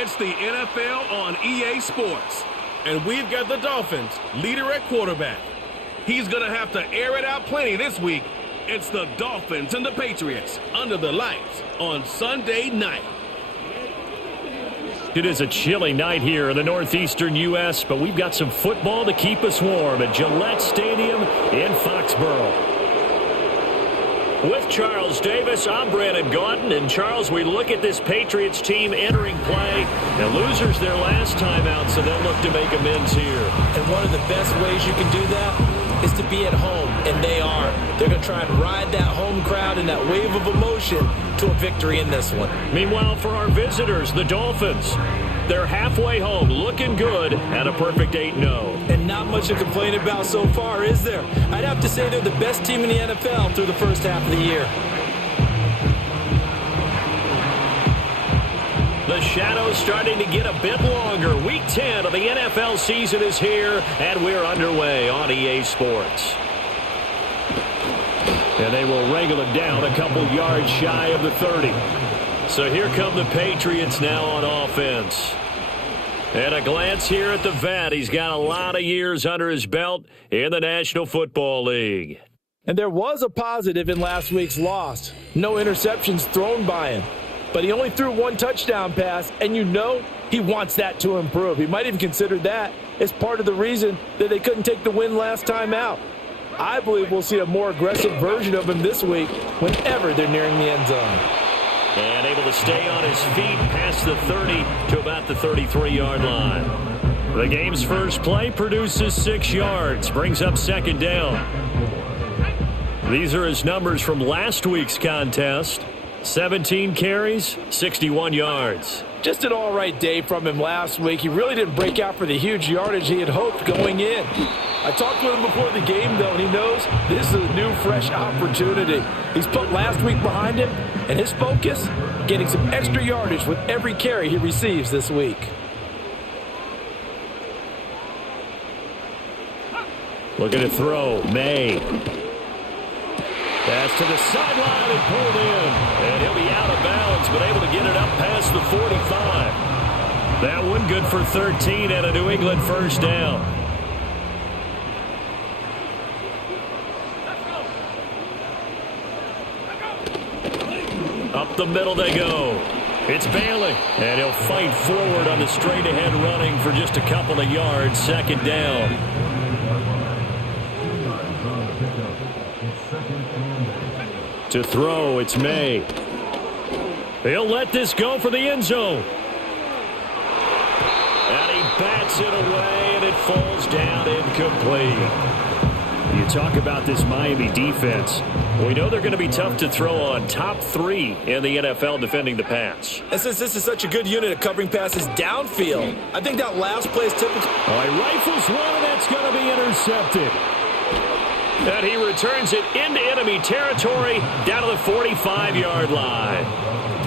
It's the NFL on EA Sports. And we've got the Dolphins, leader at quarterback. He's going to have to air it out plenty this week. It's the Dolphins and the Patriots under the lights on Sunday night. It is a chilly night here in the northeastern U.S., but we've got some football to keep us warm at Gillette Stadium in Foxborough. With Charles Davis, I'm Brandon Gaudin. And, Charles, we look at this Patriots team entering play. The losers their last time out, so they'll look to make amends here. And one of the best ways you can do that is to be at home, and they are. They're going to try and ride that home crowd and that wave of emotion to a victory in this one. Meanwhile, for our visitors, the Dolphins, they're halfway home, looking good, at a perfect 8-0. And not much to complain about so far, is there? I'd have to say they're the best team in the NFL through the first half of the year. The shadow's starting to get a bit longer. Week 10 of the NFL season is here, and we're underway on EA Sports. And they will wrangle it down a couple yards shy of the 30. So here come the Patriots now on offense. And a glance here at the vet. He's got a lot of years under his belt in the National Football League. And there was a positive in last week's loss. No interceptions thrown by him. But he only threw one touchdown pass, and you know he wants that to improve. He might even consider that as part of the reason that they couldn't take the win last time out. I believe we'll see a more aggressive version of him this week whenever they're nearing the end zone. And able to stay on his feet past the 30 to about the 33-yard line. The game's first play produces 6 yards, brings up second down. These are his numbers from last week's contest. 17 carries, 61 yards. Just an all-right day from him last week. He really didn't break out for the huge yardage he had hoped going in. I talked with him before the game, though, and he knows this is a new, fresh opportunity. He's put last week behind him, and his focus, getting some extra yardage with every carry he receives this week. Looking to throw, May. Pass to the sideline and pulled in. And he'll be out of bounds, but able to get it up past the 45. That one good for 13 and a New England first down. Up the middle they go. It's Bailey. And he'll fight forward on the straight-ahead running for just a couple of yards. Second down. To throw, it's May. He'll let this go for the end zone. And he bats it away, and it falls down incomplete. You talk about this Miami defense. We know they're going to be tough to throw on. Top 3 in the NFL defending the pass. And since this is such a good unit of covering passes downfield, I think that last play is typical. All right, rifles one, and that's going to be intercepted. And he returns it into enemy territory down to the 45-yard line.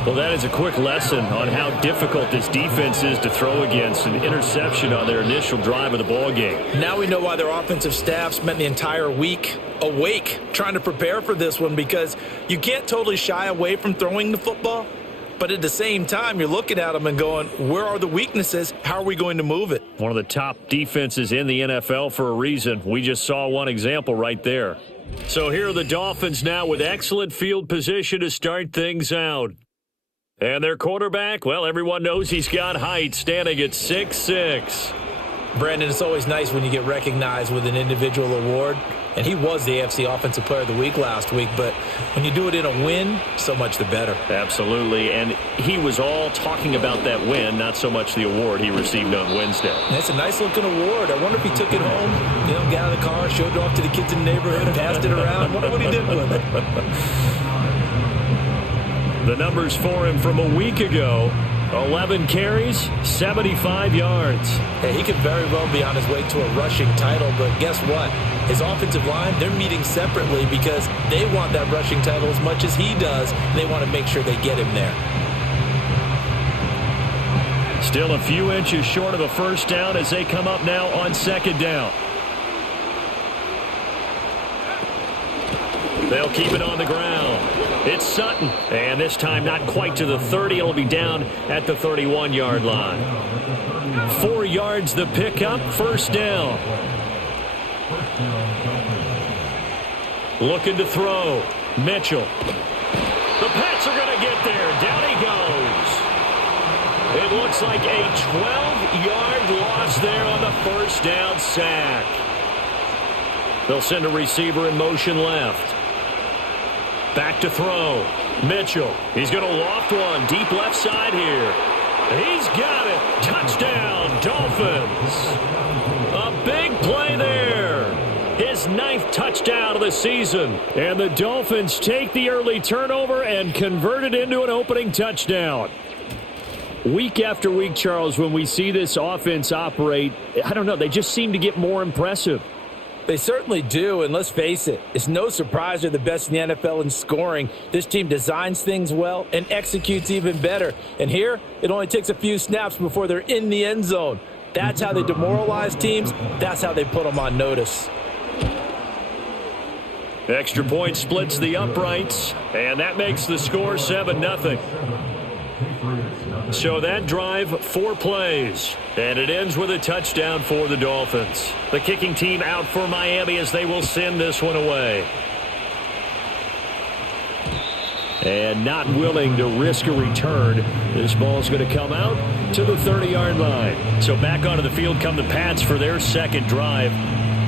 Well, that is a quick lesson on how difficult this defense is to throw against. An interception on their initial drive of the ballgame. Now we know why their offensive staff spent the entire week awake trying to prepare for this one, because you can't totally shy away from throwing the football. But at the same time, you're looking at them and going, where are the weaknesses? How are we going to move it? One of the top defenses in the NFL for a reason. We just saw one example right there. So here are the Dolphins now with excellent field position to start things out. And their quarterback, well, everyone knows he's got height, standing at 6'6". Brandon, it's always nice when you get recognized with an individual award. And he was the AFC Offensive Player of the Week last week. But when you do it in a win, so much the better. Absolutely. And he was all talking about that win, not so much the award he received on Wednesday. And it's a nice-looking award. I wonder if he took it home, got out of the car, showed it off to the kids in the neighborhood, passed it around. I wonder what he did with it. The numbers for him from a week ago: 11 carries, 75 yards. Hey, he could very well be on his way to a rushing title, but guess what? His offensive line, they're meeting separately because they want that rushing title as much as he does. They want to make sure they get him there. Still a few inches short of a first down as they come up now on second down. They'll keep it on the ground. It's Sutton, and this time not quite to the 30. It'll be down at the 31-yard line. 4 yards the pickup, first down. Looking to throw. Mitchell. The Pats are going to get there. Down he goes. It looks like a 12-yard loss there on the first down sack. They'll send a receiver in motion left. Back to throw. Mitchell. He's going to loft one. Deep left side here. He's got it. Touchdown, Dolphins. A big play there. His 9th touchdown of the season. And the Dolphins take the early turnover and convert it into an opening touchdown. Week after week, Charles, when we see this offense operate, I don't know, they just seem to get more impressive. They certainly do, and let's face it, it's no surprise they're the best in the NFL in scoring. This team designs things well and executes even better. And here, it only takes a few snaps before they're in the end zone. That's how they demoralize teams. That's how they put them on notice. Extra point splits the uprights, and that makes the score 7-0. So that drive, 4 plays, and it ends with a touchdown for the Dolphins. The kicking team out for Miami as they will send this one away. And not willing to risk a return, this ball's going to come out to the 30-yard line. So back onto the field come the Pats for their second drive.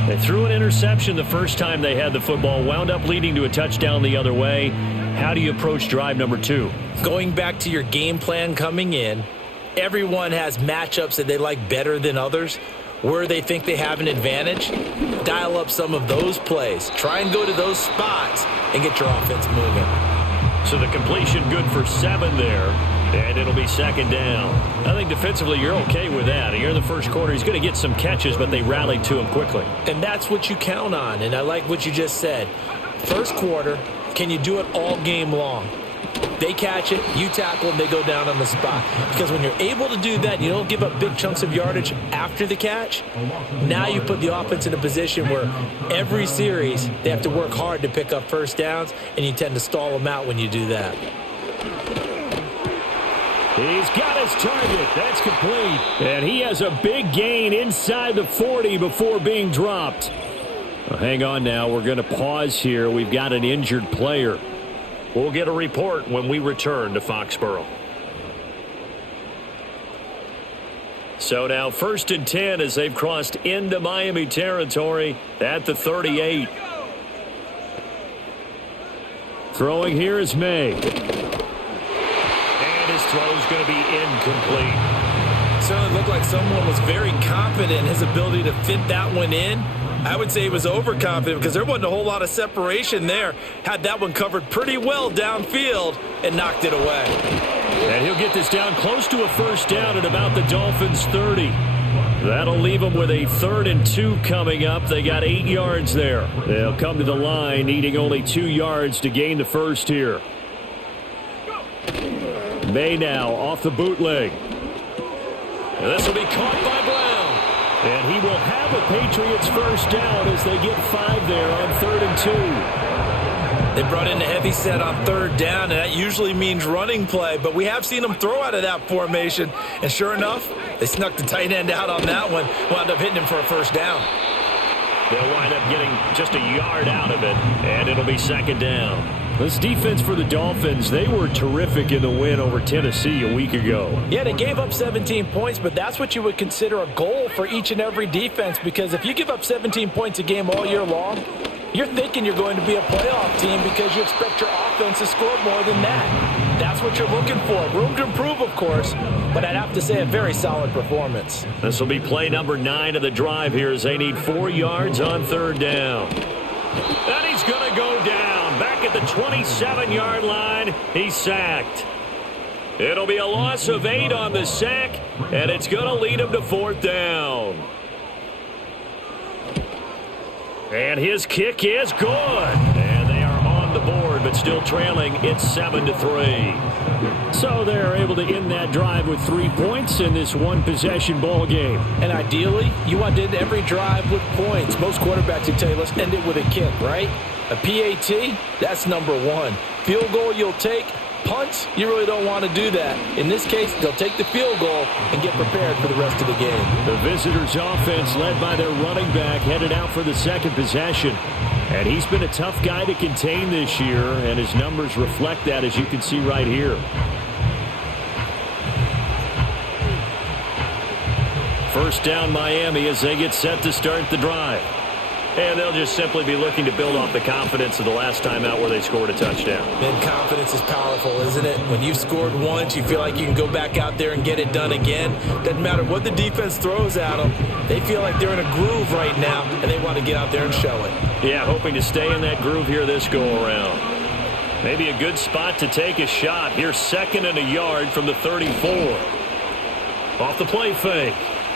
They threw an interception the first time they had the football, wound up leading to a touchdown the other way. How do you approach drive number 2? Going back to your game plan coming in, everyone has matchups that they like better than others. Where they think they have an advantage, dial up some of those plays. Try and go to those spots and get your offense moving. So the completion good for 7 there, and it'll be second down. I think defensively you're okay with that. Here in the first quarter, he's going to get some catches, but they rallied to him quickly. And that's what you count on, and I like what you just said. First quarter, can you do it all game long? They catch it, you tackle them, they go down on the spot. Because when you're able to do that, you don't give up big chunks of yardage after the catch. Now you put the offense in a position where every series they have to work hard to pick up first downs, and you tend to stall them out when you do that. He's got his target. That's complete. And he has a big gain inside the 40 before being dropped. Well, hang on now. We're going to pause here. We've got an injured player. We'll get a report when we return to Foxborough. So now 1st and 10 as they've crossed into Miami territory at the 38. Throwing here is May. And his throw's going to be incomplete. Certainly looked like someone was very confident in his ability to fit that one in. I would say he was overconfident because there wasn't a whole lot of separation there. Had that one covered pretty well downfield and knocked it away. And he'll get this down close to a first down at about the Dolphins' 30. That'll leave them with a 3rd and 2 coming up. They got 8 yards there. They'll come to the line needing only 2 yards to gain the first here. May now off the bootleg. And this will be caught by Brown. And he will have a Patriots first down as they get 5 there on 3rd and 2. They brought in a heavy set on 3rd down, and that usually means running play. But we have seen them throw out of that formation. And sure enough, they snuck the tight end out on that one. Wound up hitting him for a first down. They'll wind up getting just a yard out of it, and it'll be second down. This defense for the Dolphins, they were terrific in the win over Tennessee a week ago. Yeah, they gave up 17 points, but that's what you would consider a goal for each and every defense, because if you give up 17 points a game all year long, you're thinking you're going to be a playoff team because you expect your offense to score more than that. That's what you're looking for. Room to improve, of course, but I'd have to say a very solid performance. This will be play number 9 of the drive here as they need 4 yards on 3rd down. And he's going to go down. Back at the 27-yard line, he's sacked. It'll be a loss of 8 on the sack, and it's going to lead him to 4th down. And his kick is good. And they are on the board, but still trailing. It's 7-3. So they're able to end that drive with 3 points in this one-possession ball game. And ideally, you want to end every drive with points. Most quarterbacks would tell you, let's end it with a kick, right? A PAT, that's number one. Field goal you'll take. Punts, you really don't want to do that. In this case, they'll take the field goal and get prepared for the rest of the game. The visitors' offense, led by their running back, headed out for the second possession. And he's been a tough guy to contain this year, and his numbers reflect that, as you can see right here. First down, Miami, as they get set to start the drive. And they'll just simply be looking to build off the confidence of the last time out where they scored a touchdown. And confidence is powerful, isn't it? When you've scored once, you feel like you can go back out there and get it done again. Doesn't matter what the defense throws at them. They feel like they're in a groove right now, and they want to get out there and show it. Yeah, hoping to stay in that groove here this go-around. Maybe a good spot to take a shot. Here's 2nd and a yard from the 34. Off the play fake.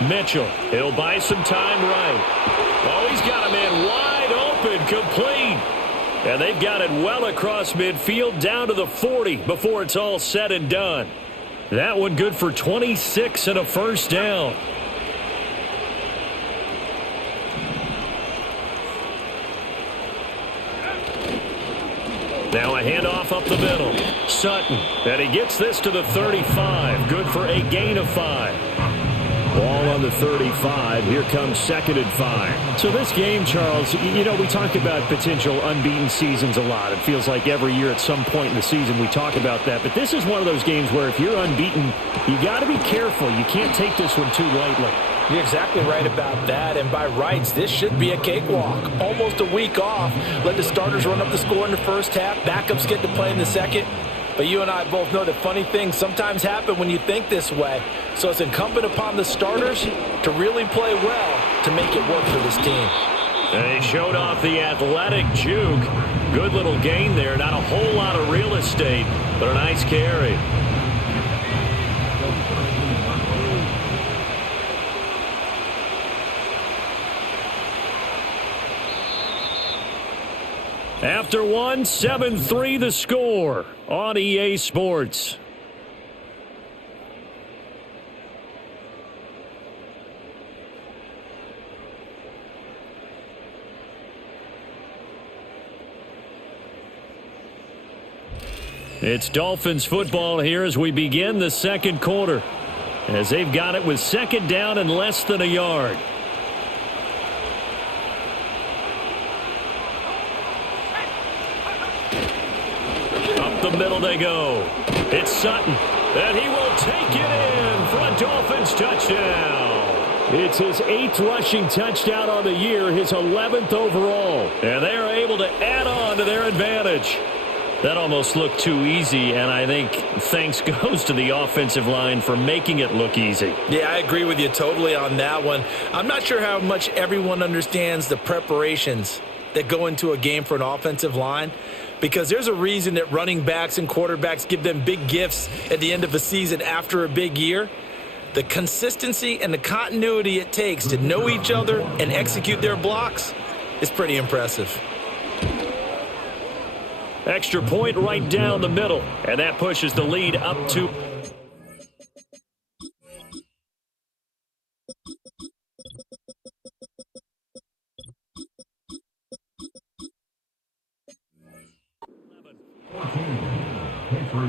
Mitchell, he'll buy some time right. Oh, he's got a man wide open, complete. And they've got it well across midfield down to the 40 before it's all said and done. That one good for 26 and a first down. Now a handoff up the middle. Sutton, and he gets this to the 35. Good for a gain of 5. Ball on the 35. Here comes 2nd and 5. So this game, Charles, you know, we talk about potential unbeaten seasons a lot. It feels like every year at some point in the season we talk about that. But this is one of those games where if you're unbeaten, you got to be careful. You can't take this one too lightly. You're exactly right about that, and by rights, this should be a cakewalk. Almost a week off. Let the starters run up the score in the first half. Backups get to play in the second. But you and I both know that funny things sometimes happen when you think this way. So it's incumbent upon the starters to really play well to make it work for this team. And he showed off the athletic juke. Good little gain there. Not a whole lot of real estate, but a nice carry. After one, 7-3 the score on EA Sports. It's Dolphins football here as we begin the second quarter, as they've got it with 2nd down and less than a yard. The middle they go. It's Sutton, and he will take it in for a Dolphins touchdown. It's his 8th rushing touchdown on the year, his 11th overall. And they are able to add on to their advantage. That almost looked too easy, and I think thanks goes to the offensive line for making it look easy. Yeah, I agree with you totally on that one. I'm not sure how much everyone understands the preparations that go into a game for an offensive line, because there's a reason that running backs and quarterbacks give them big gifts at the end of a season after a big year. The consistency and the continuity it takes to know each other and execute their blocks is pretty impressive. Extra point right down the middle, and that pushes the lead up to...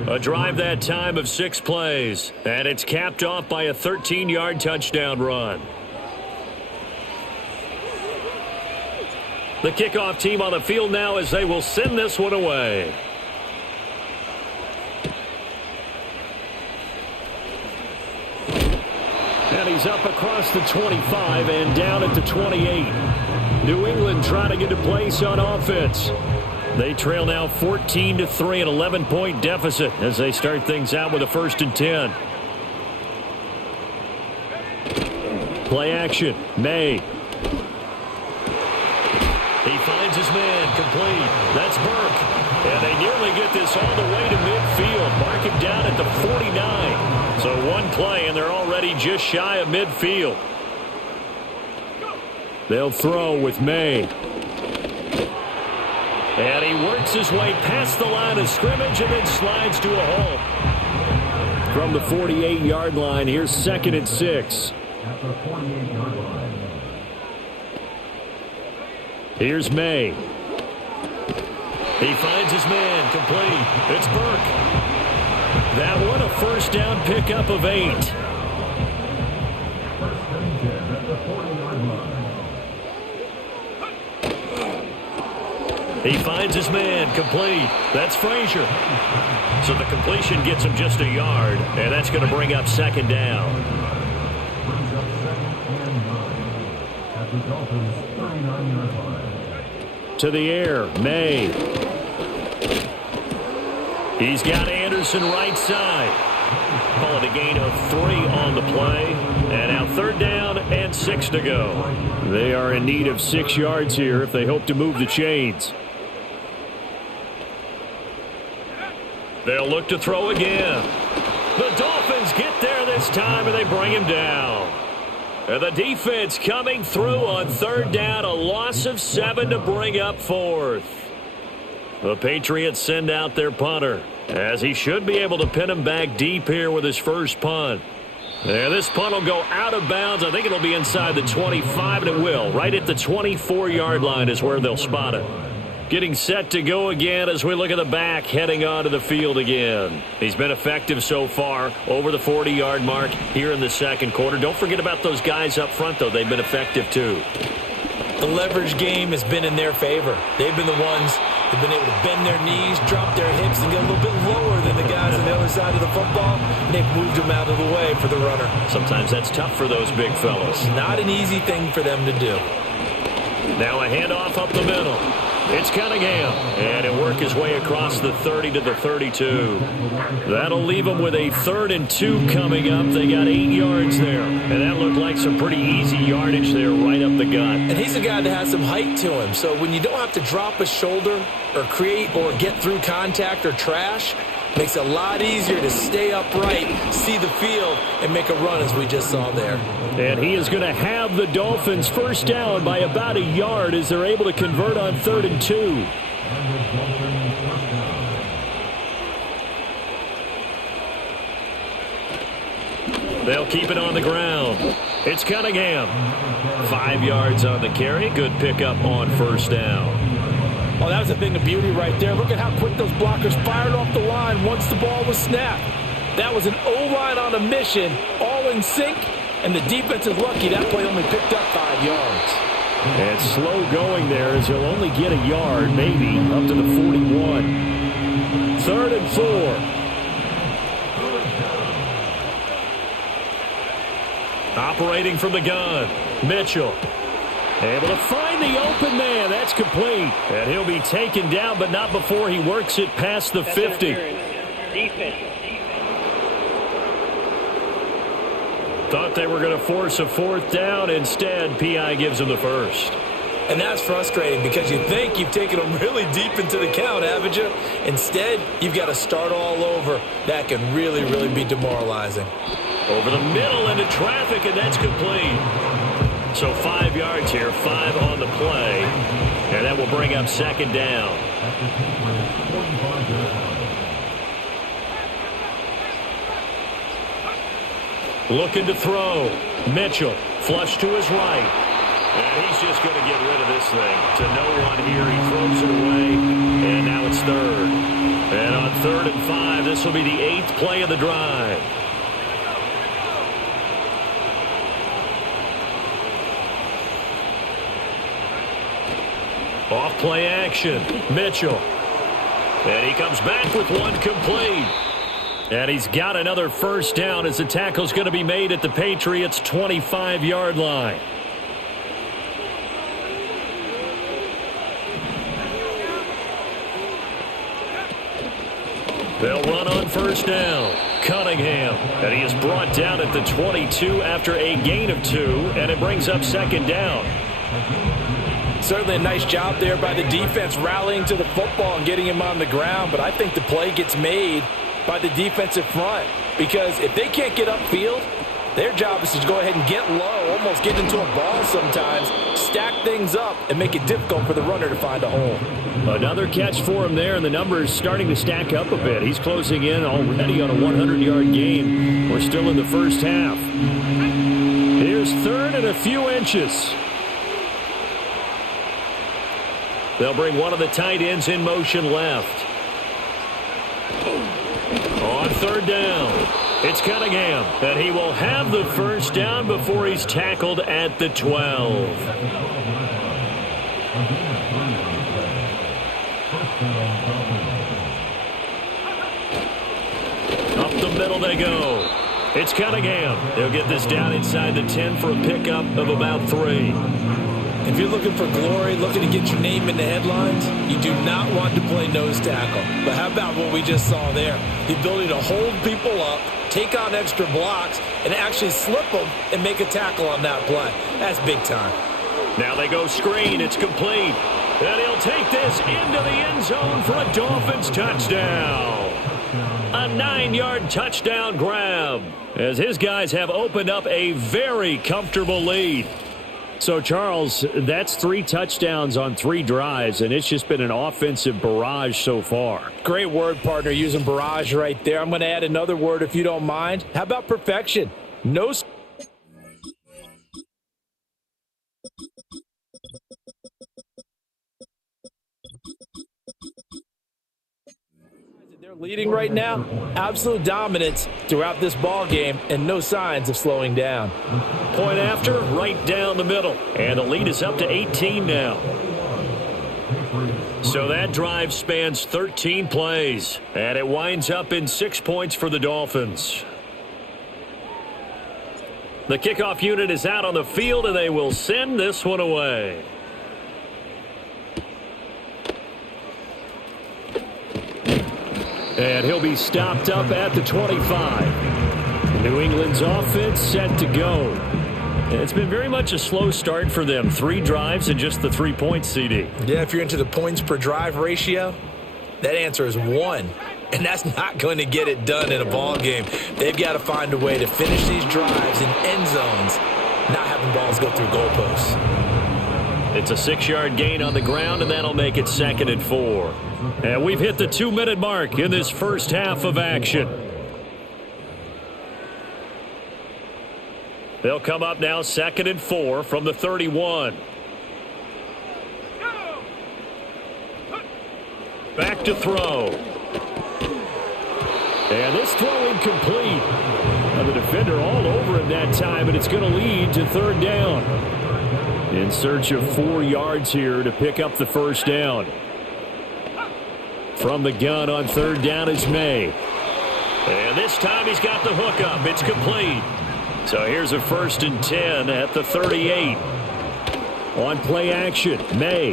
A drive that time of 6 plays, and it's capped off by a 13-yard touchdown run. The kickoff team on the field now as they will send this one away. And he's up across the 25 and down at the 28. New England trying to get a place on offense. They trail now 14-3, an 11-point deficit as they start things out with a 1st and 10. Play action. May. He finds his man, complete. That's Burke. And they nearly get this all the way to midfield. Mark him down at the 49. So one play, and they're already just shy of midfield. They'll throw with May. And he works his way past the line of scrimmage and then slides to a halt. From the 48-yard line, here's 2nd and 6. At the 48-yard line. Here's May. He finds his man, complete. It's Burke. That one a first down pickup of 8. He finds his man, complete. That's Frazier. So the completion gets him just a yard, and that's going to bring up second down. To the air, May. He's got Anderson right side. Call it a gain of 3 on the play. And now third down and 6 to go. They are in need of 6 yards here if they hope to move the chains. They'll look to throw again. The Dolphins get there this time, and they bring him down. And the defense coming through on third down, a loss of 7 to bring up 4th. The Patriots send out their punter, as he should be able to pin him back deep here with his first punt. And this punt will go out of bounds. I think it'll be inside the 25, and it will. Right at the 24-yard line is where they'll spot it. Getting set to go again as we look at the back, heading onto the field again. He's been effective so far, over the 40-yard mark here in the second quarter. Don't forget about those guys up front, though. They've been effective, too. The leverage game has been in their favor. They've been the ones who've been able to bend their knees, drop their hips, and get a little bit lower than the guys on the other side of the football. And they've moved them out of the way for the runner. Sometimes that's tough for those big fellas. Not an easy thing for them to do. Now a handoff up the middle. It's Cunningham, and he'll work his way across the 30 to the 32. That'll leave them with a 3rd and 2 coming up. They got 8 yards there, and that looked like some pretty easy yardage there right up the gut. And he's a guy that has some height to him, so when you don't have to drop a shoulder or create or get through contact or trash, makes it a lot easier to stay upright, see the field, and make a run as we just saw there. And he is going to have the Dolphins first down by about a yard as they're able to convert on 3rd and 2. They'll keep it on the ground. It's Cunningham. 5 yards on the carry. Good pickup on first down. Oh, that was a thing of beauty right there. Look at how quick those blockers fired off the line once the ball was snapped. That was an O-line on a mission, all in sync, and the defense is lucky that play only picked up 5 yards. And slow going there as he'll only get a yard, maybe, up to the 41. 3rd and 4. Operating from the gun, Mitchell. Able to find the open man. That's complete. And he'll be taken down, but not before he works it past the 50. Thought they were going to force a 4th down. Instead, P.I. gives him the first. And that's frustrating because you think you've taken them really deep into the count, haven't you? Instead, you've got to start all over. That can really, really be demoralizing. Over the middle into traffic, and that's complete. So 5 yards here, 5 on the play. And that will bring up second down. Looking to throw. Mitchell, flush to his right. And he's just going to get rid of this thing. To no one here, he throws it away. And now it's 3rd. And on 3rd and 5, this will be the 8th play of the drive. Off play action, Mitchell. And he comes back with one complete. And he's got another first down as the tackle's going to be made at the Patriots' 25-yard line. They'll run on first down. Cunningham. And he is brought down at the 22 after a gain of 2. And it brings up second down. Certainly a nice job there by the defense rallying to the football and getting him on the ground, but I think the play gets made by the defensive front because if they can't get upfield, their job is to go ahead and get low, almost get into a ball sometimes, stack things up, and make it difficult for the runner to find a hole. Another catch for him there, and the numbers starting to stack up a bit. He's closing in already on a 100-yard game. We're still in the first half. Here's 3rd and a few inches. They'll bring one of the tight ends in motion left. On third down, it's Cunningham, and he will have the first down before he's tackled at the 12. Up the middle they go. It's Cunningham. He'll get this down inside the 10 for a pickup of about 3. If you're looking for glory, looking to get your name in the headlines, you do not want to play nose tackle. But how about what we just saw there? The ability to hold people up, take on extra blocks, and actually slip them and make a tackle on that play. That's big time. Now they go screen. It's complete. And he'll take this into the end zone for a Dolphins touchdown. A 9-yard touchdown grab as his guys have opened up a very comfortable lead. So, Charles, that's 3 touchdowns on 3 drives, and it's just been an offensive barrage so far. Great word, partner, using barrage right there. I'm going to add another word if you don't mind. How about perfection? No. They're leading right now. Absolute dominance throughout this ball game and no signs of slowing down. Point after, right down the middle. And the lead is up to 18 now. So that drive spans 13 plays. And it winds up in 6 points for the Dolphins. The kickoff unit is out on the field, and they will send this one away. And he'll be stopped up at the 25. New England's offense set to go. It's been very much a slow start for them. 3 drives and just the 3 points, CD. Yeah, if you're into the points per drive ratio, that answer is 1. And that's not going to get it done in a ball game. They've got to find a way to finish these drives in end zones, not having balls go through goalposts. It's a 6-yard gain on the ground, and that'll make it 2nd and 4. And we've hit the 2-minute mark in this first half of action. They'll come up now 2nd and 4 from the 31. Back to throw. And this throw incomplete. Now the defender all over him that time, and it's going to lead to 3rd down. In search of 4 yards here to pick up the first down. From the gun on 3rd down is May. And this time he's got the hook up. It's complete. So here's a 1st and 10 at the 38. On play action, May.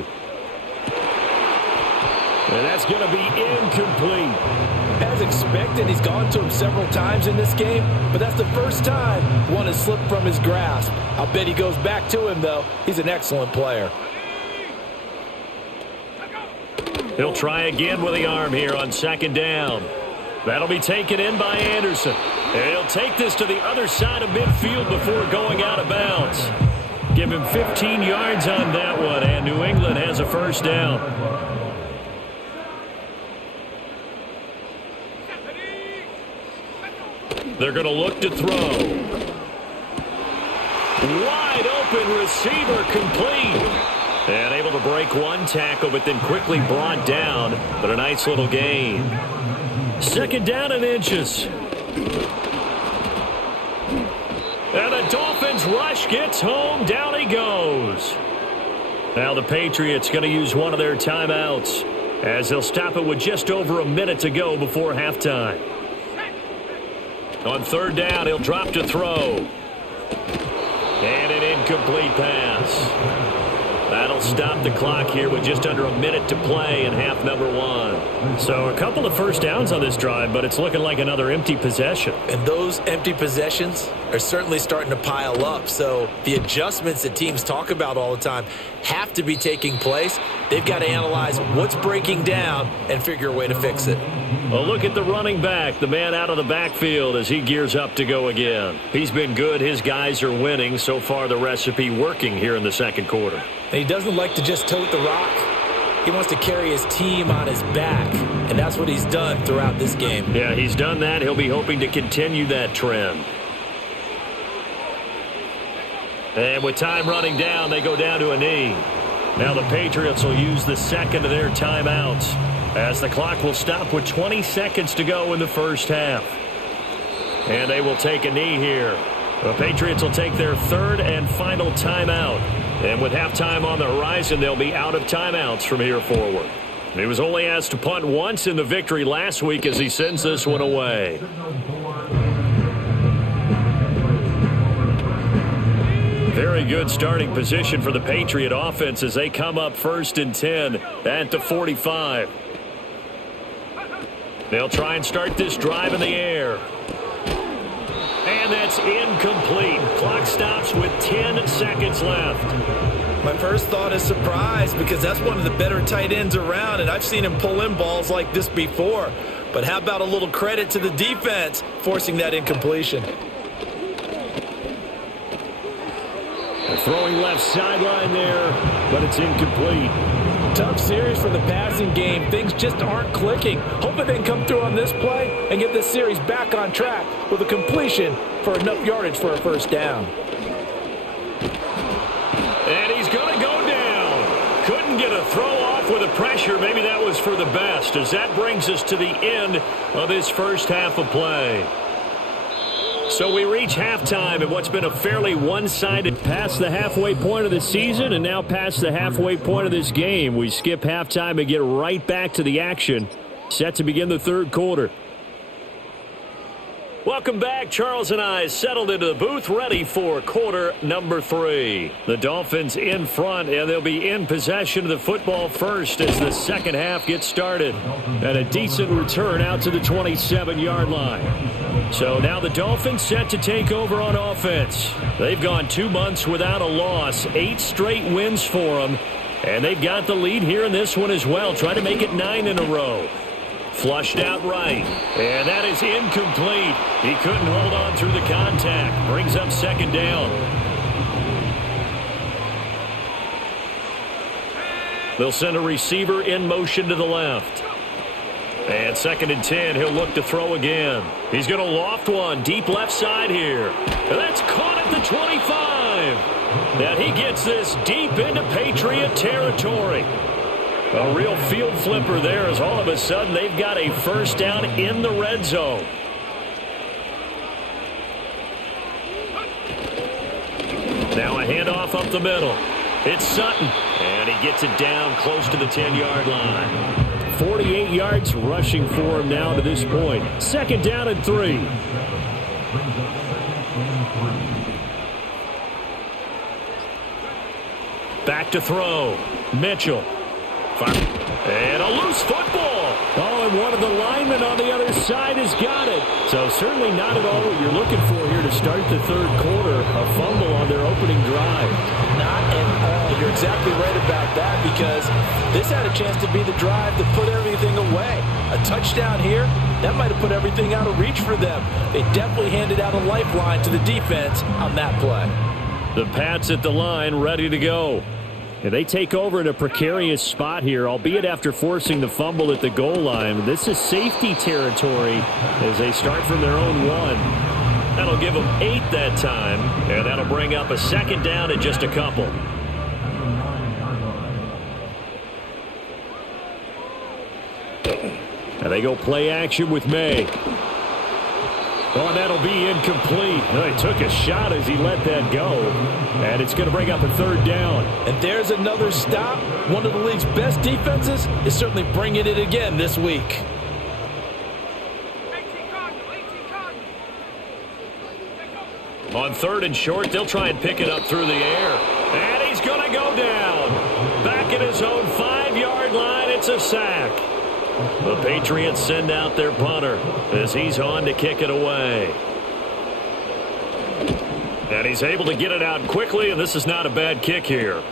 And that's going to be incomplete. As expected, he's gone to him several times in this game, but that's the first time one has slipped from his grasp. I'll bet he goes back to him, though. He's an excellent player. He'll try again with the arm here on 2nd down. That'll be taken in by Anderson. And he'll take this to the other side of midfield before going out of bounds. Give him 15 yards on that one, and New England has a first down. They're going to look to throw. Wide open receiver complete. And able to break one tackle, but then quickly brought down. But a nice little gain. 2nd down and inches. And the Dolphins rush gets home. Down he goes. Now the Patriots going to use one of their timeouts as they'll stop it with just over a minute to go before halftime. On 3rd down, he'll drop to throw. And an incomplete pass. That'll stop the clock here with just under a minute to play in half number 1. So a couple of first downs on this drive, but it's looking like another empty possession. And those empty possessions are certainly starting to pile up. So the adjustments that teams talk about all the time have to be taking place. They've got to analyze what's breaking down and figure a way to fix it. A look at the running back, the man out of the backfield as he gears up to go again. He's been good. His guys are winning. So far, the recipe working here in the 2nd quarter. And he doesn't like to just tote the rock. He wants to carry his team on his back, and that's what he's done throughout this game. Yeah, he's done that. He'll be hoping to continue that trend. And with time running down, they go down to a knee. Now the Patriots will use the second of their timeouts as the clock will stop with 20 seconds to go in the first half. And they will take a knee here. The Patriots will take their third and final timeout. And with halftime on the horizon, they'll be out of timeouts from here forward. He was only asked to punt once in the victory last week as he sends this one away. Very good starting position for the Patriot offense as they come up 1st and 10 at the 45. They'll try and start this drive in the air. And that's incomplete. Clock stops with 10 seconds left. My first thought is surprise because that's one of the better tight ends around, and I've seen him pull in balls like this before. But how about a little credit to the defense forcing that incompletion? Throwing left sideline there, but it's incomplete. Tough series for the passing game. Things just aren't clicking. Hoping they can come through on this play and get this series back on track with a completion for enough yardage for a first down. And he's going to go down. Couldn't get a throw off with the pressure. Maybe that was for the best as that brings us to the end of this first half of play. So we reach halftime in what's been a fairly one-sided. Past the halfway point of the season and now past the halfway point of this game. We skip halftime and get right back to the action. Set to begin the third quarter. Welcome back. Charles and I settled into the booth ready for quarter number 3. The Dolphins in front, and they'll be in possession of the football first as the second half gets started. And a decent return out to the 27-yard line. So now the Dolphins set to take over on offense. They've gone 2 months without a loss, 8 straight wins for them. And they've got the lead here in this one as well, trying to make it 9 in a row. Flushed out right, and that is incomplete. He couldn't hold on through the contact. Brings up second down. They'll send a receiver in motion to the left. And 2nd and 10, he'll look to throw again. He's going to loft one deep left side here. And that's caught at the 25. Now he gets this deep into Patriot territory. A real field flipper there as all of a sudden they've got a first down in the red zone. Now a handoff up the middle. It's Sutton, and he gets it down close to the 10-yard line. 48 yards rushing for him now to this point. 2nd down and 3. Back to throw. Mitchell. And a loose football. Oh, and one of the linemen on the other side has got it. So certainly not at all what you're looking for here to start the third quarter. A fumble on their opening drive. Not at all. You're exactly right about that because this had a chance to be the drive to put everything away. A touchdown here, that might have put everything out of reach for them. They definitely handed out a lifeline to the defense on that play. The Pats at the line ready to go. And they take over in a precarious spot here, albeit after forcing the fumble at the goal line. This is safety territory as they start from their own 1. That'll give them 8 that time, and that'll bring up a 2nd down and just a couple. And they go play action with May. Oh, and that'll be incomplete. Well, he took a shot as he let that go. And it's going to bring up a 3rd down. And there's another stop. One of the league's best defenses is certainly bringing it again this week. On 3rd and short, they'll try and pick it up through the air. And he's going to go down. Back at his own 5-yard line, it's a sack. The Patriots send out their punter as he's on to kick it away. And he's able to get it out quickly, and this is not a bad kick here.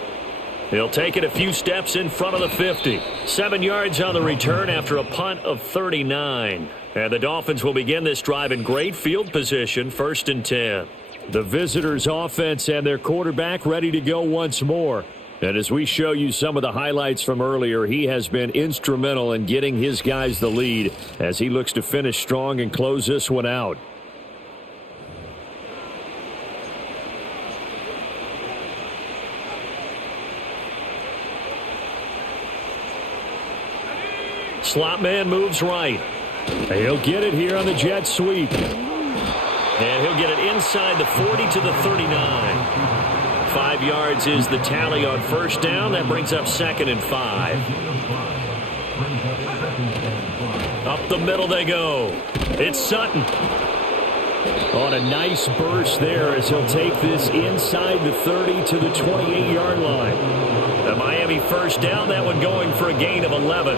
He'll take it a few steps in front of the 50. 7 yards on the return after a punt of 39. And the Dolphins will begin this drive in great field position, 1st and 10. The visitors' offense and their quarterback ready to go once more. And as we show you some of the highlights from earlier, he has been instrumental in getting his guys the lead as he looks to finish strong and close this one out. slot man moves right. He'll get it here on the jet sweep. And he'll get it inside the 40 to the 39. 5 yards is the tally on first down. That brings up 2nd and 5. Up the middle they go. It's Sutton. On a nice burst there as he'll take this inside the 30 to the 28-yard line. The Miami first down, that one going for a gain of 11.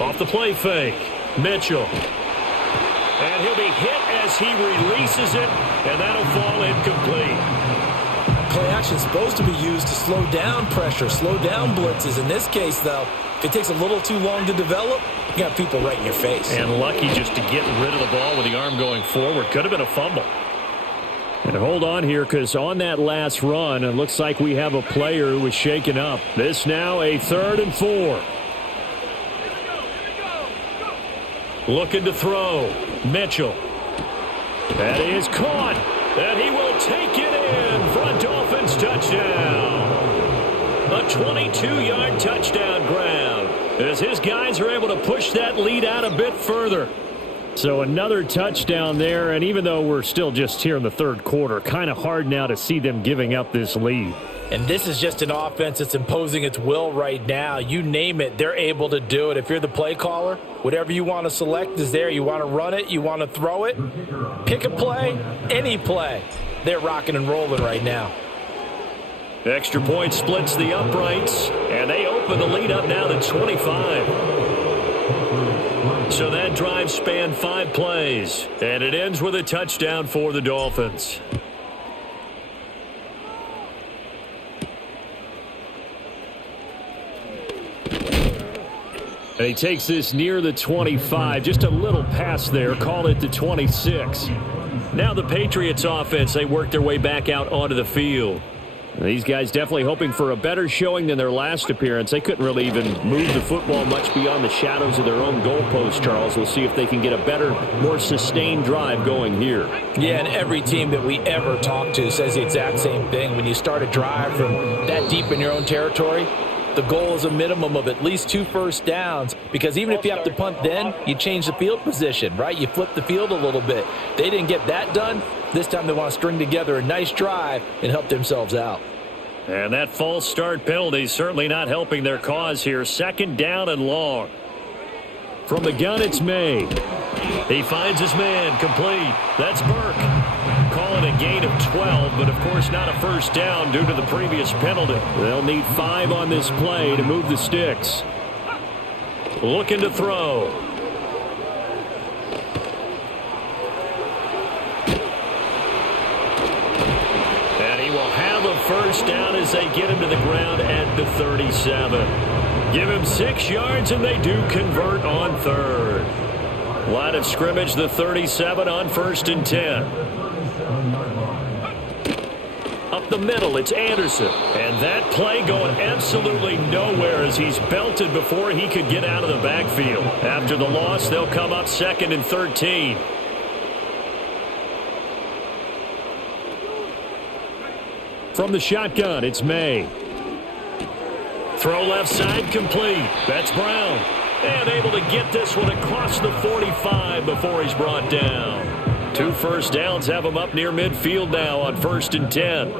Off the play fake, Mitchell. And he'll be hit as he releases it, and that'll fall incomplete. Play action is supposed to be used to slow down pressure, slow down blitzes. In this case, though, if it takes a little too long to develop, you got people right in your face. And lucky just to get rid of the ball with the arm going forward. Could have been a fumble. And hold on here, because on that last run, it looks like we have a player who was shaken up. This now a 3rd and 4. Looking to throw. Mitchell. That is caught. And he will take it in for a Dolphins touchdown. A 22-yard touchdown grab as his guys are able to push that lead out a bit further. So another touchdown there, and even though we're still just here in the 3rd quarter, kind of hard now to see them giving up this lead. And this is just an offense that's imposing its will right now. You name it, they're able to do it. If you're the play caller, whatever you want to select is there. You want to run it, you want to throw it. Pick a play, any play. They're rocking and rolling right now. Extra point splits the uprights, and they open the lead up now to 25. So that drive spanned 5 plays, and it ends with a touchdown for the Dolphins. And he takes this near the 25. Just a little pass there. Call it the 26. Now the Patriots offense, they work their way back out onto the field. These guys definitely hoping for a better showing than their last appearance. They couldn't really even move the football much beyond the shadows of their own goalpost, Charles. We'll see if they can get a better, more sustained drive going here. Yeah, and every team that we ever talk to says the exact same thing. When you start a drive from that deep in your own territory, the goal is a minimum of at least 2 first downs, because even if you have to punt then, you change the field position, right? You flip the field a little bit. They didn't get that done. This time they want to string together a nice drive and help themselves out. And that false start penalty certainly not helping their cause here. 2nd down and long. From the gun, it's May. He finds his man, complete. That's Burke. Call it a gain of 12, but of course not a first down due to the previous penalty. They'll need 5 on this play to move the sticks. Looking to throw. And he will have a first down as they get him to the ground at the 37. Give him 6 yards, and they do convert on 3rd. Line of scrimmage, the 37 on 1st and 10. Up the middle, it's Anderson. And that play going absolutely nowhere as he's belted before he could get out of the backfield. After the loss, they'll come up 2nd and 13. From the shotgun, it's May. Throw left side, complete. That's Brown. And able to get this one across the 45 before he's brought down. 2 first downs have him up near midfield now on 1st and 10.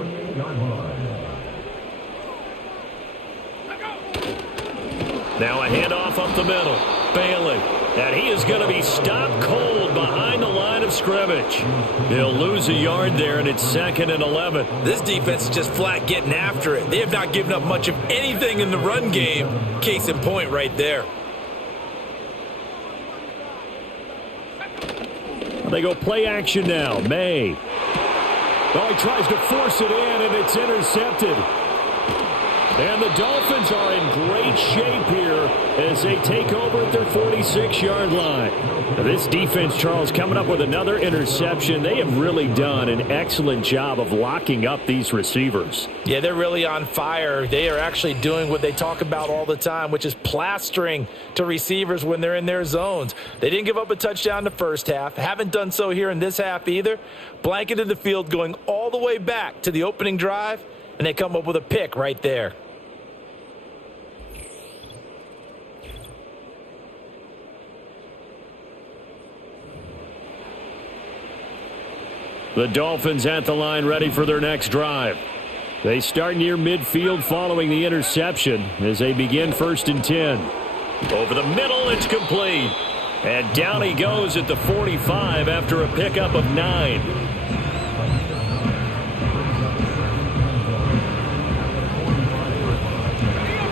Now a handoff up the middle. Bailey. And he is going to be stopped cold behind the line of scrimmage. He'll lose a yard there, and it's 2nd and 11. This defense is just flat getting after it. They have not given up much of anything in the run game. Case in point right there. They go play action now. May. Oh, he tries to force it in, and it's intercepted. And the Dolphins are in great shape here as they take over at their 46-yard line. Now this defense, Charles, coming up with another interception. They have really done an excellent job of locking up these receivers. Yeah, they're really on fire. They are actually doing what they talk about all the time, which is plastering to receivers when they're in their zones. They didn't give up a touchdown in the first half. Haven't done so here in this half either. Blanketed the field going all the way back to the opening drive, and they come up with a pick right there. The Dolphins at the line ready for their next drive. They start near midfield following the interception as they begin 1st and 10. Over the middle, it's complete. And down he goes at the 45 after a pickup of 9.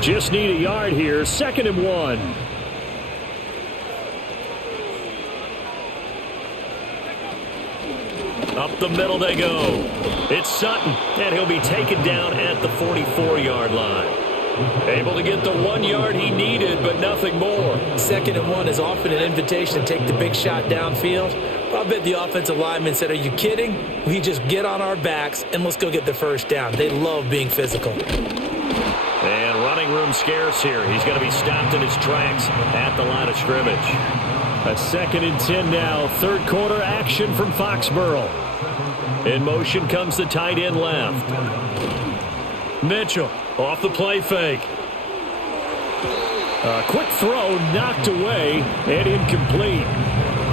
Just need a yard here, 2nd and 1. Up the middle they go. It's Sutton, and he'll be taken down at the 44-yard line. Able to get the 1 yard he needed, but nothing more. 2nd and 1 is often an invitation to take the big shot downfield. I bet the offensive lineman said, "Are you kidding? We just get on our backs and let's go get the first down." They love being physical. And running room scarce here. He's going to be stopped in his tracks at the line of scrimmage. A 2nd and 10 now. 3rd quarter action from Foxborough. In motion comes the tight end left. Mitchell off the play fake. A quick throw knocked away and incomplete.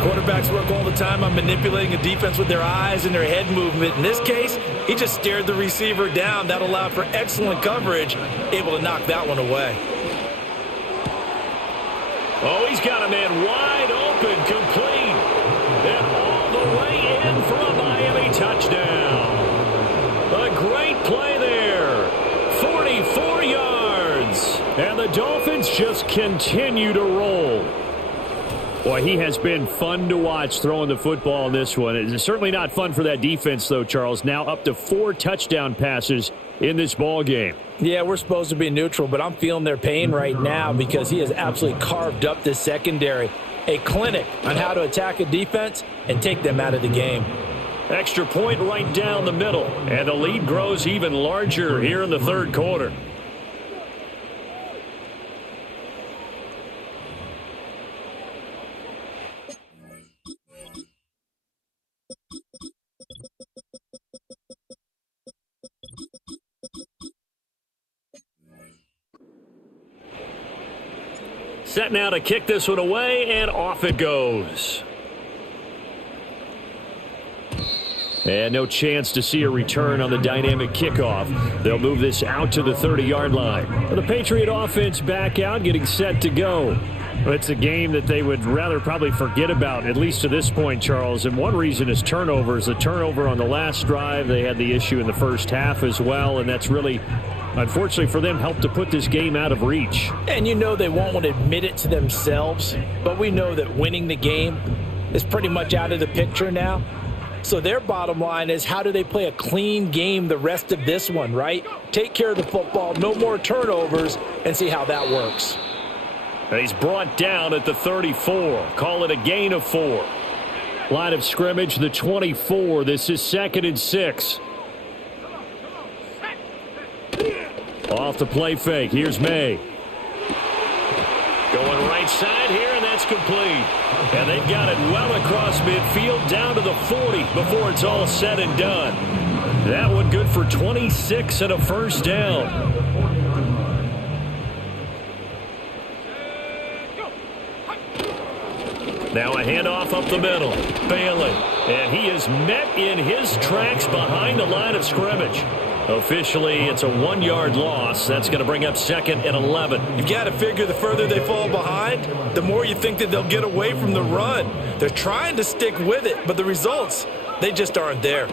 Quarterbacks work all the time on manipulating a defense with their eyes and their head movement. In this case, he just stared the receiver down. That allowed for excellent coverage, able to knock that one away. Oh, he's got a man wide open, complete. And all the way in for a Miami touchdown. A great play there. 44 yards. And the Dolphins just continue to roll. Boy, he has been fun to watch throwing the football in this one. It's certainly not fun for that defense, though, Charles. Now up to 4 touchdown passes in this ball game. Yeah, we're supposed to be neutral, but I'm feeling their pain right now because he has absolutely carved up this secondary. A clinic on how to attack a defense and take them out of the game. Extra point right down the middle, and the lead grows even larger here in the 3rd quarter. Set now to kick this one away, and off it goes. And no chance to see a return on the dynamic kickoff. They'll move this out to the 30-yard line. The Patriot offense back out, getting set to go. It's a game that they would rather probably forget about, at least to this point, Charles. And one reason is turnovers. The turnover on the last drive, they had the issue in the first half as well, and that's really, unfortunately for them, helped to put this game out of reach. And you know they won't want to admit it to themselves, but we know that winning the game is pretty much out of the picture now. So their bottom line is, how do they play a clean game the rest of this one, right? Take care of the football, no more turnovers, and see how that works. He's brought down at the 34. Call it a gain of 4. Line of scrimmage, the 24. This is 2nd and 6. Off the play fake. Here's May. Going right side here, and that's complete. And they've got it well across midfield down to the 40 before it's all said and done. That one good for 26 and a first down. Now a handoff up the middle. Bailey. And he is met in his tracks behind the line of scrimmage. Officially, it's a 1-yard loss. That's going to bring up 2nd and 11. You've got to figure the further they fall behind, the more you think that they'll get away from the run. They're trying to stick with it, but the results, they just aren't there.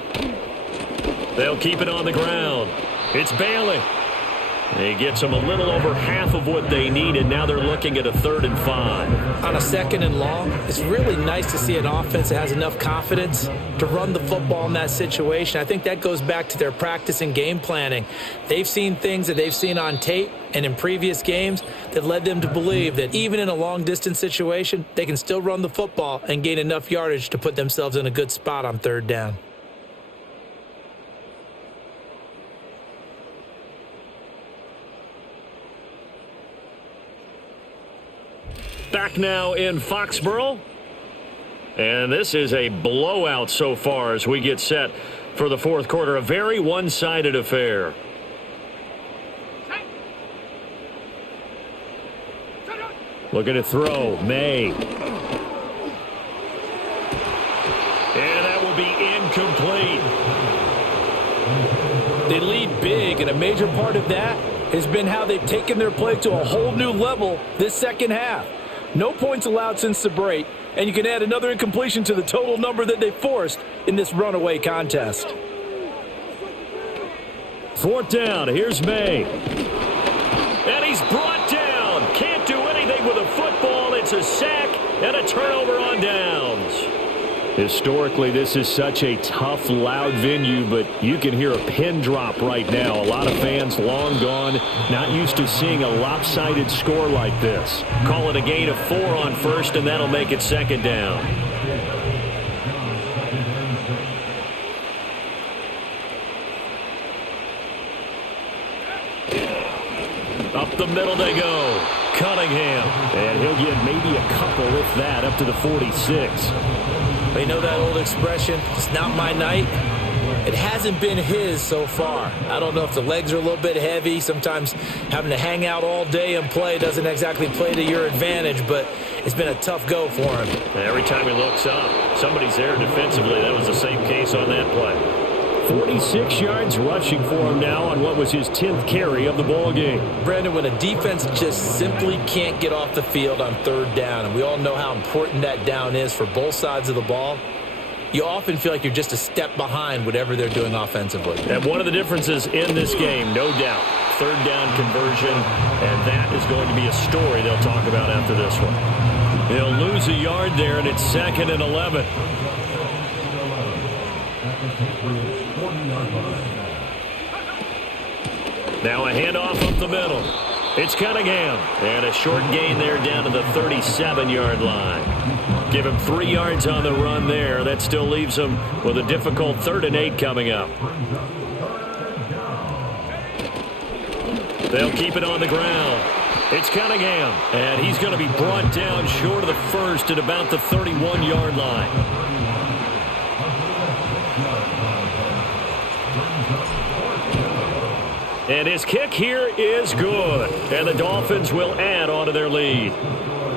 They'll keep it on the ground. It's Bailey. He gets them a little over half of what they needed. Now they're looking at a 3rd and 5. On a 2nd and long, it's really nice to see an offense that has enough confidence to run the football in that situation. I think that goes back to their practice and game planning. They've seen things that they've seen on tape and in previous games that led them to believe that even in a long-distance situation, they can still run the football and gain enough yardage to put themselves in a good spot on 3rd down. Back now in Foxborough. And this is a blowout so far as we get set for the 4th quarter. A very one-sided affair. Looking to throw. May. And that will be incomplete. They lead big, and a major part of that has been how they've taken their play to a whole new level this second half. No points allowed since the break, and you can add another incompletion to the total number that they forced in this runaway contest. 4th down. Here's May. And he's brought down. Can't do anything with a football. It's a sack and a turnover on downs. Historically, this is such a tough, loud venue, but you can hear a pin drop right now. A lot of fans long gone, not used to seeing a lopsided score like this. Call it a gain of 4 on 1st, and that'll make it 2nd down. Up the middle they go. Cunningham. And he'll get maybe a couple, if that, up to the 46. You know that old expression, it's not my night? It hasn't been his so far. I don't know if the legs are a little bit heavy. Sometimes having to hang out all day and play doesn't exactly play to your advantage, but it's been a tough go for him. Every time he looks up, somebody's there defensively. That was the same case on that play. 46 yards rushing for him now on what was his 10th carry of the ball game. Brandon, when a defense just simply can't get off the field on 3rd down, and we all know how important that down is for both sides of the ball, you often feel like you're just a step behind whatever they're doing offensively. And one of the differences in this game, no doubt, 3rd down conversion, and that is going to be a story they'll talk about after this one. They'll lose a yard there, and it's 2nd and 11. Now a handoff up the middle. It's Cunningham. And a short gain there down to the 37-yard line. Give him 3 yards on the run there. That still leaves him with a difficult 3rd and 8 coming up. They'll keep it on the ground. It's Cunningham. And he's going to be brought down short of the 1st at about the 31-yard line. And his kick here is good. And the Dolphins will add on to their lead.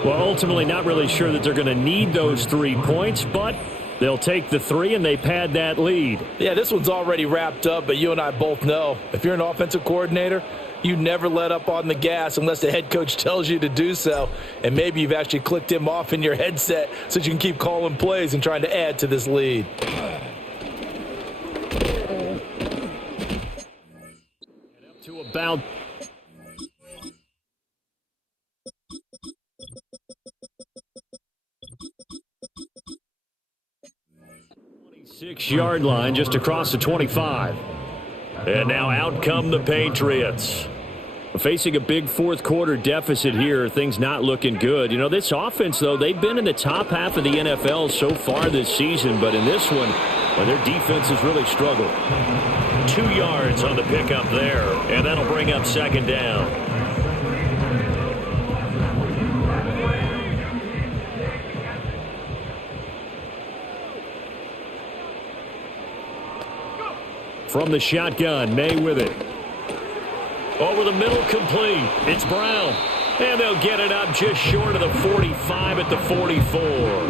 Well, ultimately not really sure that they're going to need those 3 points, but they'll take the 3 and they pad that lead. Yeah, this one's already wrapped up, but you and I both know if you're an offensive coordinator, you never let up on the gas unless the head coach tells you to do so. And maybe you've actually clicked him off in your headset so you can keep calling plays and trying to add to this lead. To about 26-yard line just across the 25. And now out come the Patriots. Facing a big 4th quarter deficit here, things not looking good. You know, this offense, though, they've been in the top half of the NFL so far this season, but in this one, well, their defense has really struggled. 2 yards on the pickup there, and that'll bring up 2nd down. From the shotgun, May with it. Over the middle, complete. It's Brown. And they'll get it up just short of the 45 at the 44.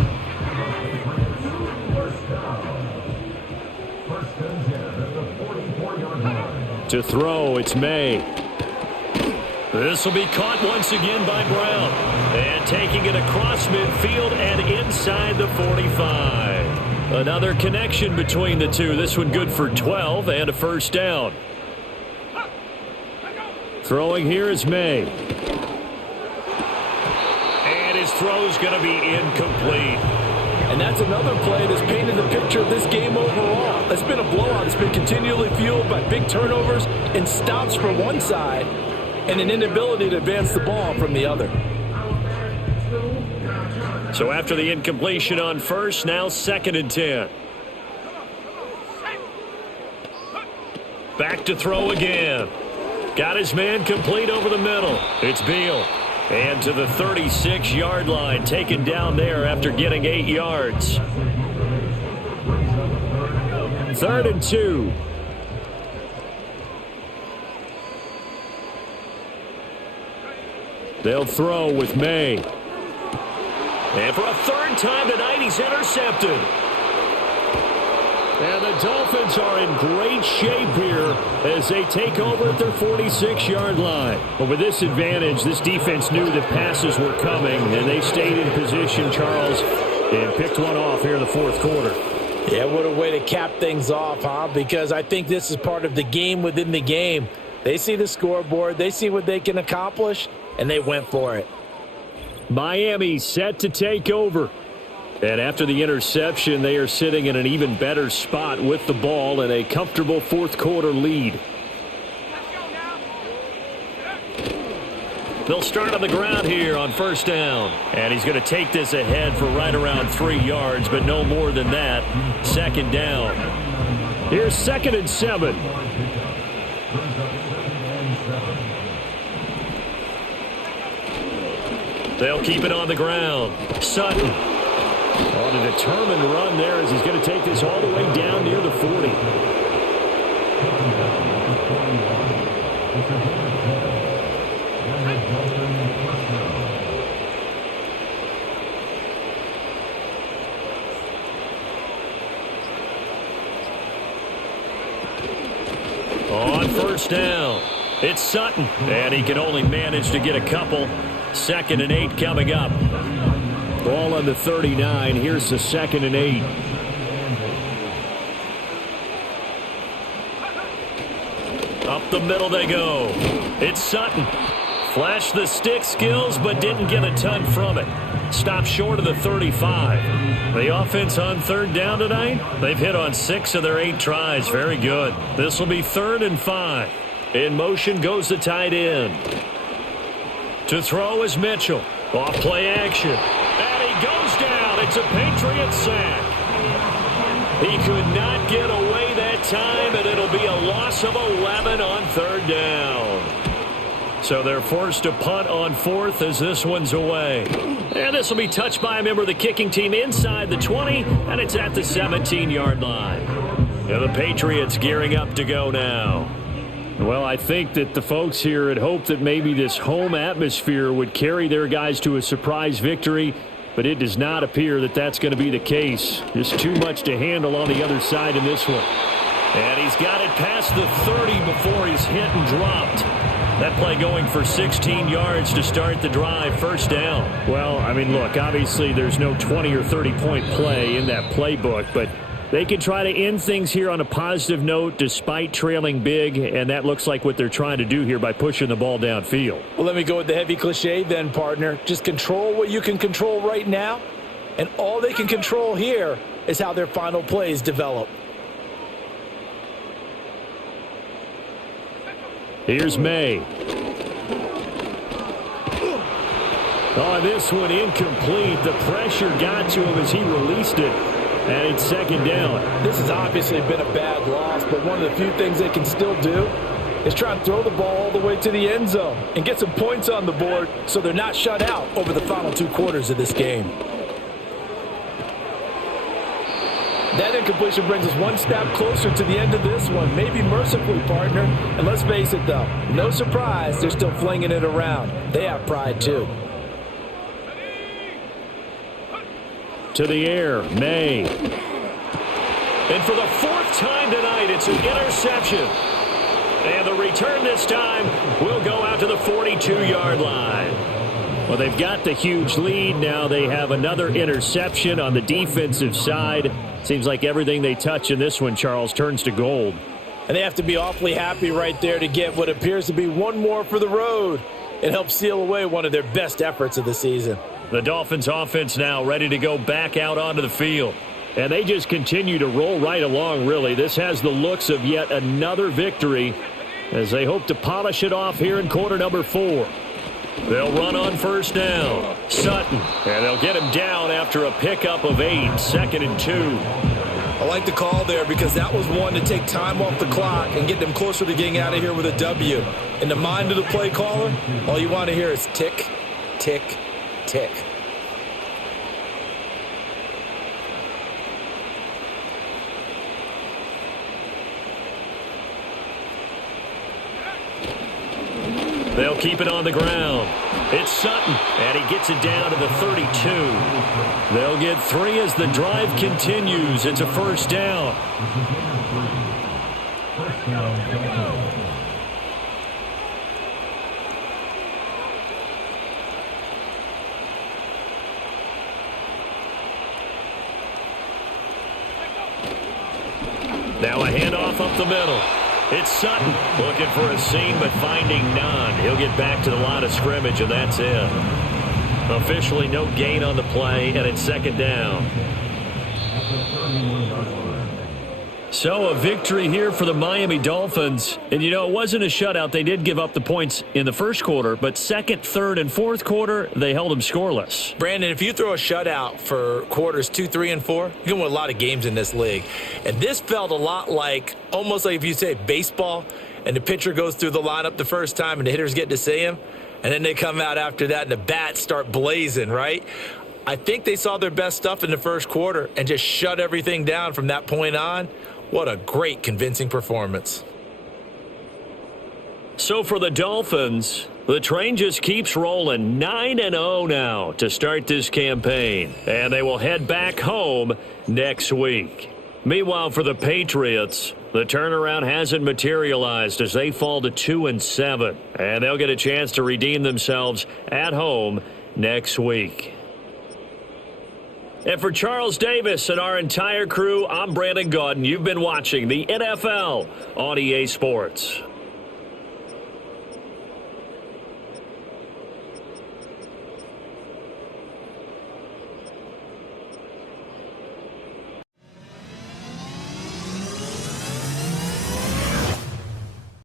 To throw, it's May. This will be caught once again by Brown. And taking it across midfield and inside the 45. Another connection between the two. This one good for 12 and a 1st down. Throwing here is May. And his throw's going to be incomplete. And that's another play that's painted the picture of this game overall. It's been a blowout. It's been continually fueled by big turnovers and stops for one side and an inability to advance the ball from the other. So after the incompletion on first, now 2nd and 10. Back to throw again. Got his man complete over the middle. It's Beal. And to the 36-yard line, taken down there after getting 8 yards. 3rd and 2. They'll throw with May. And for a 3rd time tonight, he's intercepted. And the Dolphins are in great shape here as they take over at their 46-yard line. But with this advantage, this defense knew that passes were coming, and they stayed in position, Charles, and picked one off here in the 4th quarter. Yeah, what a way to cap things off, huh? Because I think this is part of the game within the game. They see the scoreboard, they see what they can accomplish, and they went for it. Miami set to take over. And after the interception, they are sitting in an even better spot with the ball and a comfortable 4th quarter lead. They'll start on the ground here on 1st down. And he's going to take this ahead for right around 3 yards, but no more than that. 2nd down. Here's 2nd and 7. They'll keep it on the ground. Sutton. On a determined run there as he's going to take this all the way down near the 40. On 1st down, it's Sutton, and he can only manage to get a couple. 2nd and 8 coming up. Ball on the 39. Here's the 2nd and 8. Up the middle they go. It's Sutton. Flashed the stick skills, but didn't get a ton from it. Stopped short of the 35. The offense on 3rd down tonight, they've hit on 6 of their 8 tries. Very good. This will be 3rd and 5. In motion goes the tight end. To throw is Mitchell. Off play action. Goes down. It's a Patriots sack. He could not get away that time, and it'll be a loss of 11 on 3rd down. So they're forced to punt on 4th as this one's away. And this will be touched by a member of the kicking team inside the 20, and it's at the 17-yard line. And the Patriots gearing up to go now. Well, I think that the folks here had hoped that maybe this home atmosphere would carry their guys to a surprise victory. But it does not appear that that's going to be the case. Just too much to handle on the other side in this one. And he's got it past the 30 before he's hit and dropped. That play going for 16 yards to start the drive. 1st down. Well, I mean, look, obviously there's no 20 or 30-point play in that playbook, but they can try to end things here on a positive note despite trailing big, and that looks like what they're trying to do here by pushing the ball downfield. Well, let me go with the heavy cliche then, partner. Just control what you can control right now, and all they can control here is how their final plays develop. Here's May. Oh, this one incomplete. The pressure got to him as he released it. And it's 2nd down. This has obviously been a bad loss, but one of the few things they can still do is try and throw the ball all the way to the end zone and get some points on the board so they're not shut out over the final 2 quarters of this game. That incompletion brings us one step closer to the end of this one, maybe mercifully, partner. And let's face it, though, no surprise, they're still flinging it around. They have pride, too. To the air, May. And for the 4th time tonight, it's an interception. And the return this time will go out to the 42-yard line. Well, they've got the huge lead. Now they have another interception on the defensive side. Seems like everything they touch in this one, Charles, turns to gold. And they have to be awfully happy right there to get what appears to be one more for the road. It helps seal away one of their best efforts of the season. The Dolphins offense now ready to go back out onto the field. And they just continue to roll right along, really. This has the looks of yet another victory as they hope to polish it off here in quarter number 4. They'll run on first down. Sutton. And they'll get him down after a pickup of 8. 2nd and 2. I like the call there because that was one to take time off the clock and get them closer to getting out of here with a W. In the mind of the play caller, all you want to hear is tick, tick, tick. They'll keep it on the ground. It's Sutton, and he gets it down to the 32. They'll get 3 as the drive continues. It's a first down. Now a handoff up the middle. It's Sutton looking for a seam but finding none. He'll get back to the line of scrimmage, and that's it. Officially no gain on the play, and it's 2nd down. So a victory here for the Miami Dolphins. And, you know, it wasn't a shutout. They did give up the points in the first quarter, but second, third, and fourth quarter, they held them scoreless. Brandon, if you throw a shutout for quarters 2, 3, and 4, you can win a lot of games in this league. And this felt a lot like, almost like if you say baseball, and the pitcher goes through the lineup the first time and the hitters get to see him, and then they come out after that and the bats start blazing, right? I think they saw their best stuff in the first quarter and just shut everything down from that point on. What a great, convincing performance. So for the Dolphins, the train just keeps rolling. 9-0 now to start this campaign. And they will head back home next week. Meanwhile, for the Patriots, the turnaround hasn't materialized as they fall to 2-7. And they'll get a chance to redeem themselves at home next week. And for Charles Davis and our entire crew, I'm Brandon Gaudin. You've been watching the NFL on EA Sports.